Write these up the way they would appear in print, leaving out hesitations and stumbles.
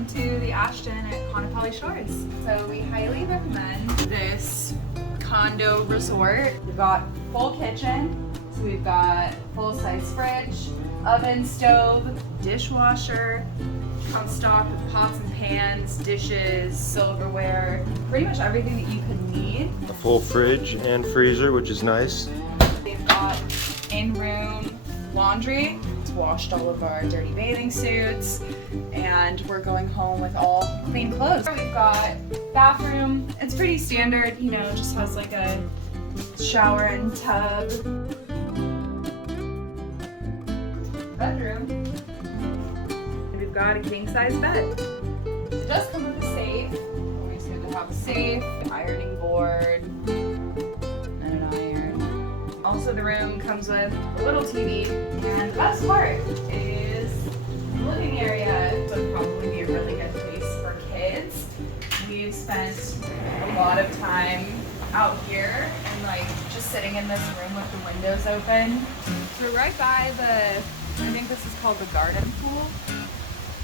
welcome to the Aston at Kaanapali Shores. So we highly recommend this condo resort. We've got full kitchen, so we've got full-size fridge, oven, stove, dishwasher, comes stocked with pots and pans, dishes, silverware, pretty much everything that you could need. A full fridge and freezer, which is nice. They've got in-room laundry. It's washed all of our dirty bathing suits, and we're going home with all clean clothes. We've got bathroom. It's pretty standard, you know, just has like a shower and tub. Bedroom. We've got a king-size bed. It does come with a safe. Always good to have a safe, an ironing board, and an iron. Also, the room comes with a little TV, and the best part is the living area. It would probably be a really good place for kids. We've spent a lot of time out here and like just sitting in this room with the windows open. So we're right by I think this is called the garden pool.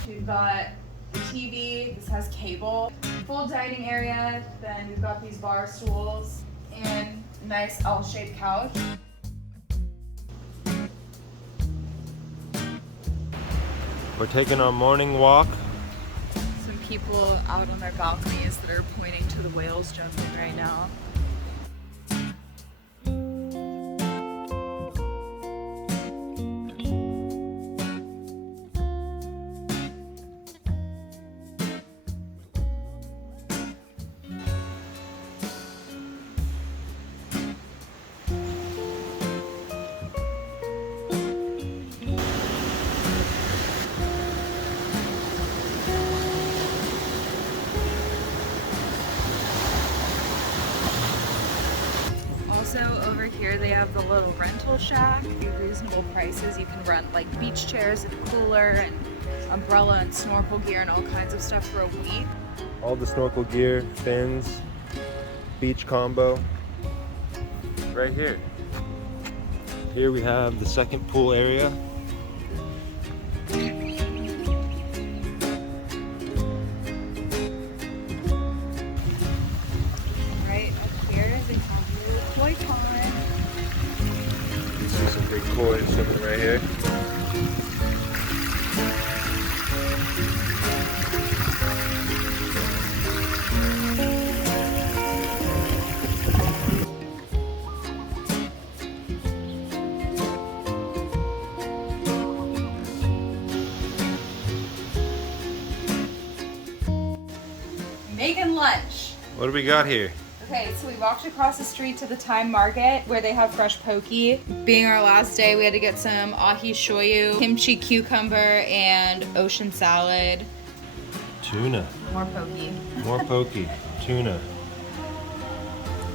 We've got the TV, this has cable, full dining area, then we've got these bar stools, and a nice L-shaped couch. We're taking our morning walk. Some people out on their balconies that are pointing to the whales jumping right now. Also over here they have the little rental shack. Reasonable prices. You can rent like beach chairs and a cooler and umbrella and snorkel gear and all kinds of stuff for a week. All the snorkel gear, fins, beach combo, right here. Here we have the second pool area. Right up here they have your koi pond. You see some big koi swimming right here. Making lunch. What do we got here? Okay, so we walked across the street to the Thai market where they have fresh poke. Being our last day, we had to get some ahi shoyu, kimchi cucumber, and ocean salad. Tuna. More poke. More poke. Tuna.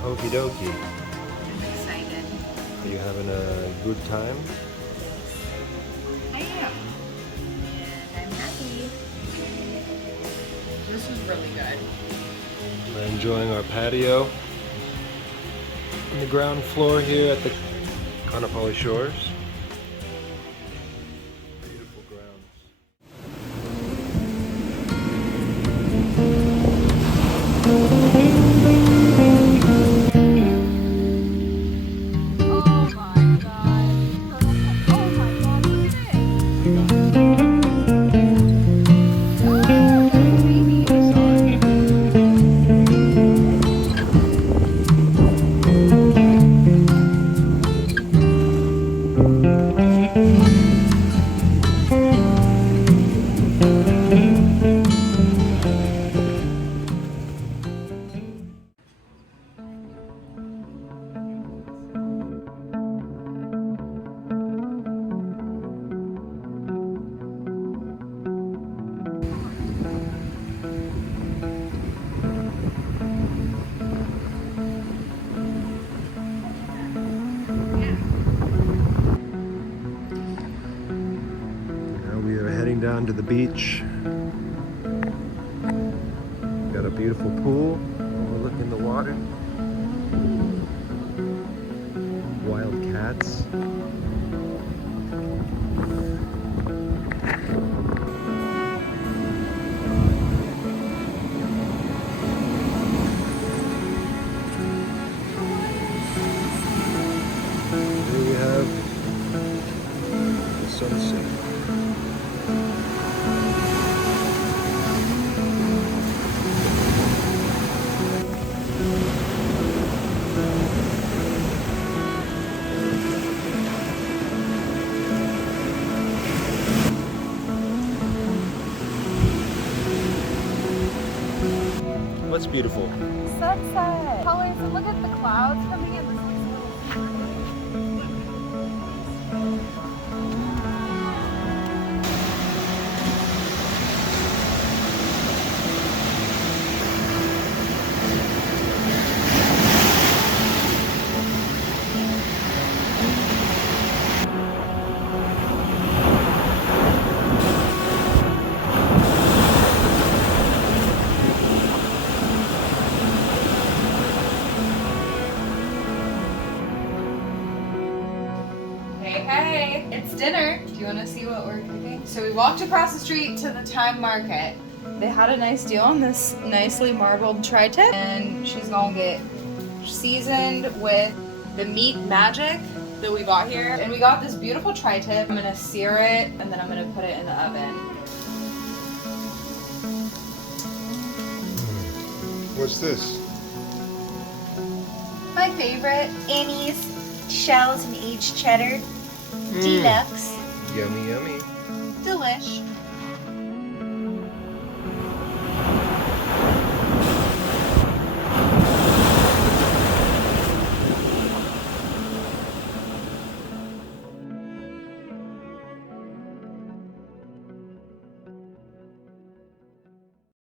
Okie dokie. I'm excited. Are you having a good time? I am. And I'm happy. This was really good. We're enjoying our patio on the ground floor here at the Kaanapali Shores. Beautiful grounds. Oh my god. Oh my god, look at it. Down to the beach. Got a beautiful pool overlooking the water. Wild cats. sunset. What's beautiful? Sunset. Colors, and look at the clouds coming in. Hey, it's dinner. Do you want to see what we're cooking? So we walked across the street to the Time Market. They had a nice deal on this nicely marbled tri-tip, and she's gonna get seasoned with the meat magic that we got here. And we got this beautiful tri-tip. I'm gonna sear it, and then I'm gonna put it in the oven. What's this? My favorite, Annie's shells and aged cheddar. Deluxe. Yummy, yummy. Delish.